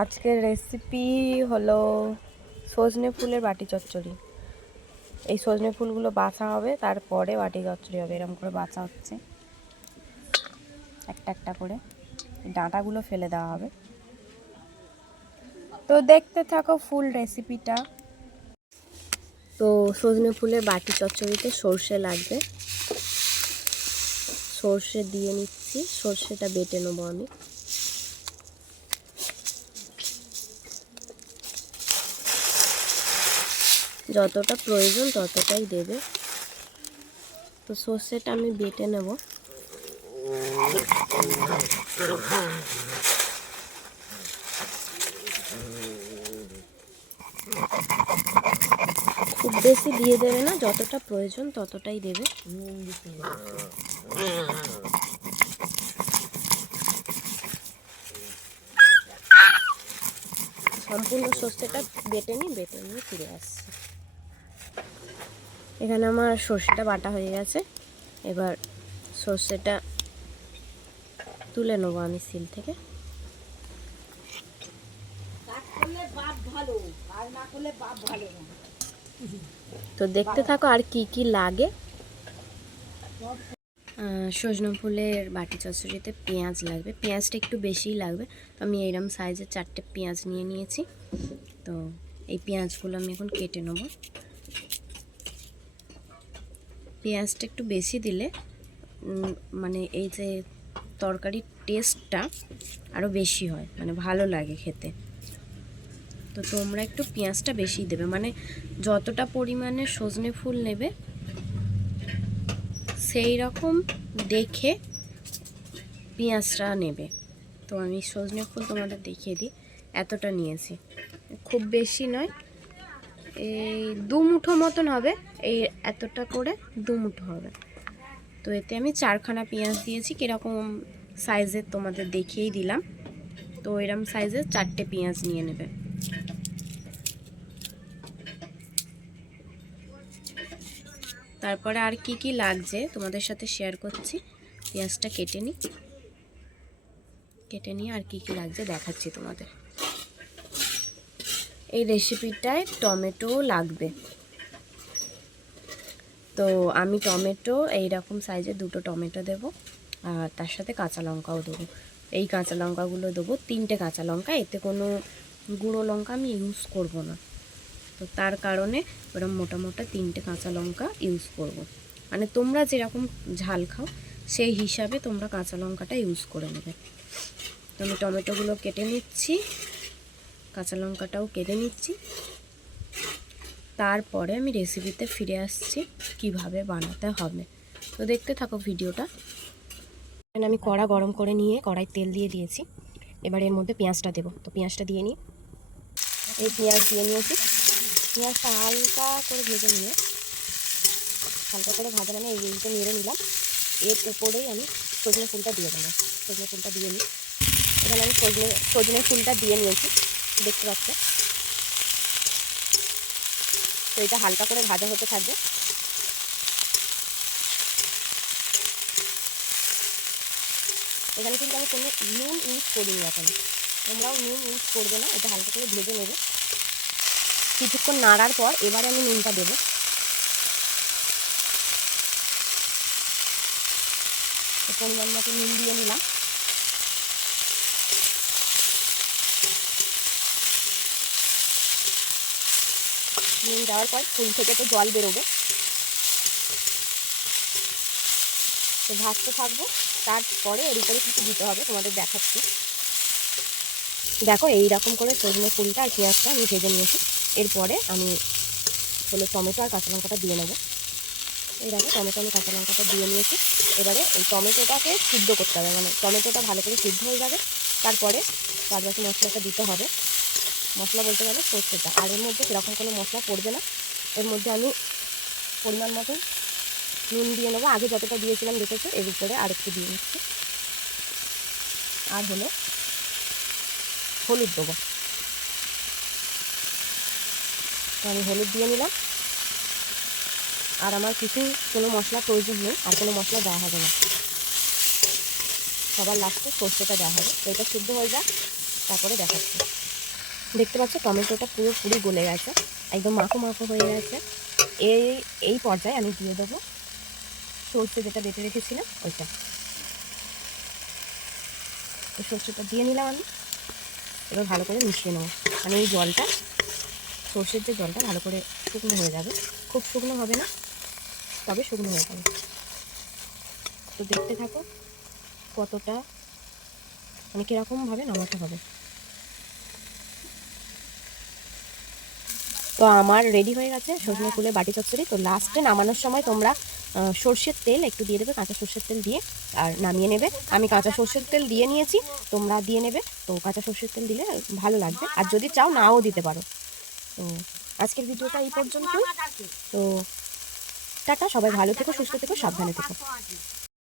আজকের রেসিপি হলো সজনে ফুলের বাটি চচ্চড়ি। এই সজনে ফুলগুলো বাছা হবে, তারপরে বাটি চচ্চড়ি হবে। এরকম করে বাছা হচ্ছে। একটা একটা করে। ডাঁটাগুলো ফেলে দেওয়া হবে। তো দেখতে থাকো ফুল রেসিপিটা তো সজনে ফুলের বাটি চচ্চড়িতে সর্ষে লাগবে। সর্ষে দিয়ে নিচ্ছি। সর্ষেটা বেটে নেব আমি। যতটা প্রয়োজন ততটাই দেবে। তো সর্ষেটা আমি বেটে নেব। খুব বেশি দিয়ে দেবে না, যতটা প্রয়োজন ততটাই দেবে। সম্পূর্ণ সর্ষেটা বেটে নিই বেটে নিয়ে ফিরে আসছি। এখানে আমার সর্ষেটা বাটা হয়ে গেছে। এবার সর্ষেটা তুলে নেব আমি সিল থেকে। তো দেখতে থাকো আর কি কি লাগে। সজনে ফুলের বাটি চচড়িতে পেঁয়াজ লাগবে। পেঁয়াজটা একটু বেশিই লাগবে। তো আমি এইরকম সাইজের চারটে পেঁয়াজ নিয়ে নিয়েছি। তো এই পেঁয়াজগুলো আমি এখন কেটে নেব। পেঁয়াজটা একটু বেশি দিলে মানে এই যে তরকারির টেস্টটা আরও বেশি হয় মানে ভালো লাগে খেতে। তো তোমরা একটু পেঁয়াজটা বেশি দেবে মানে যতটা পরিমাণে সজনে ফুল নেবে সেই রকম দেখে পেঁয়াজটা নেবে। তো আমি সজনে ফুল তোমাদের দেখিয়ে দিই, এতটা নিয়েছি। খুব বেশি নয়, এই দু মুঠো মতন হবে। এই এতটা করে দু মুঠো হবে। তো এতে আমি চারখানা পেঁয়াজ দিয়েছি, কীরকম সাইজের তোমাদের দেখিয়েই দিলাম। তো এরম সাইজের চারটে পেঁয়াজ নিয়ে নেবে। তারপরে আর কি কি লাগছে তোমাদের সাথে শেয়ার করছি। পেঁয়াজটা কেটে নিই। কেটে নিয়ে আর কি কি লাগছে দেখাচ্ছি তোমাদের। এই রেসিপিটায় টমেটো লাগবে। তো আমি টমেটো এই রকম সাইজের দুটো টমেটো দেব, আর তার সাথে কাঁচা লঙ্কাও দেবো। এই কাঁচা লঙ্কাগুলো দেবো, তিনটে কাঁচা লঙ্কা, এতে কোনো গুঁড়ো লঙ্কা আমি ইউজ করব না। তো তার কারণে ওরকম মোটা মোটা তিনটে কাঁচা লঙ্কা ইউজ করব। মানে তোমরা যেরকম ঝাল খাও, সেই হিসাবে তোমরা কাঁচা লঙ্কাটা ইউজ করে নেবে। তো আমি টমেটোগুলো কেটে নিচ্ছি, কাঁচা লঙ্কাটাও কেটে নিচ্ছি। তারপরে আমি রেসিপিতে ফিরে আসছি কীভাবে বানাতে হবে। তো দেখতে থাকো ভিডিওটা। এখানে আমি কড়া গরম করে নিয়ে কড়াই তেল দিয়ে দিয়েছি। এবার এর মধ্যে পেঁয়াজটা দেবো। তো পেঁয়াজটা দিয়ে নিই। এই পেঁয়াজ দিয়ে নিয়েছি। পেঁয়াজটা হালকা করে ভেজে নিয়ে, হালকা করে ভাজা মানে এই এইটা নেড়ে নিলাম। এর উপরেই আমি সজনে ফুলটা দিয়ে দেবো। সজনে ফুলটা দিয়ে নিই। এখানে আমি সজনে সজনে ফুলটা দিয়ে নিয়েছি। দেখতে পাচ্ছ? তো এটা হালকা করে ভাজা হতে থাকবে। এখানে কিন্তু আমি কোনো নুন ইউজ করিনি এখন। তোমরাও নুন ইউজ করবে না, এটা হালকা করে ভেজে নেবে। কিছুক্ষণ নাড়ার পর এবারে আমি নুনটা দেবো। পরিমাণ মতো নুন দিয়ে নিলাম। নুন দেওয়ার পর ফুল থেকে তো জল বেরোবে। তো ভাজতে থাকব, তারপরে এর উপরে কিছু দিতে হবে, তোমাদের দেখাচ্ছি। দেখো এই রকম করে সজনে ফুলটা আর পেঁয়াজটা আমি ভেজে নিয়েছি। এরপরে আমি হলো টমেটো আর কাঁচা লঙ্কাটা দিয়ে নেব। এই দেখো, টমেটো আমি কাঁচা লঙ্কাটা দিয়ে নিয়েছি। এবারে এই টমেটোটাকে সিদ্ধ করতে হবে মানে টমেটোটা ভালো করে সিদ্ধ হয়ে যাবে। তারপরে বাদ বাকি মশলাটা দিতে হবে। মশলা বলতে গেলে সর্ষেটা। আর এর মধ্যে সেরকম কোনো মশলা পড়বে না। এর মধ্যে আমি পরিমাণ মতন নুন দিয়ে নেব। আগে যতটা দিয়েছিলাম, দেখেছ? এর উপরে আরেকটু দিয়ে নিচ্ছি। আর হলো হলুদ দেবো। তো আমি হলুদ দিয়ে নিলাম। আর আমার কিছু কোনো মশলা প্রয়োজন নেই। আর কোনো মশলা দেওয়া হবে না। সবার লাস্টে সর্ষেটা দেওয়া হবে। তো এটা সিদ্ধ হয়ে যাক। তারপরে দেখাচ্ছি। দেখতে পাচ্ছ, টমেটোটা পুরোপুরি গলে গেছে, একদম মাখো মাখো হয়ে গেছে। এই এই পর্যায়ে আমি দিয়ে দেবো সর্ষে যেটা বেটে রেখেছিলাম, ওইটা। তো সর্ষেটা দিয়ে নিলাম আমি। এবার ভালো করে মিশিয়ে নেব। মানে এই জলটা, সর্ষের যে জলটা ভালো করে শুকনো হয়ে যাবে। খুব শুকনো হবে না, তবে শুকনো হয়ে যাবে। তো দেখতে থাকো কতটা মানে কীরকমভাবে নামাতে হবে। তো আমার রেডি হয়ে গেছে সজনে ফুলের বাটি চচ্চড়ি। তো লাস্টে নামানোর সময় তোমরা সর্ষের তেল একটু দিয়ে দেবে কাঁচা সর্ষের তেল দিয়ে আর নামিয়ে নেবে। আমি কাঁচা সর্ষের তেল দিয়ে নিয়েছি তোমরা দিয়ে নেবে। তো কাঁচা সর্ষের তেল দিলে ভালো লাগবে। আর যদি চাও নাও দিতে পারো। তো আজকের ভিডিওটা এই পর্যন্ত তো টাটা সবাই ভালো থেকো সুস্থ থেকো সাবধানে থেকো।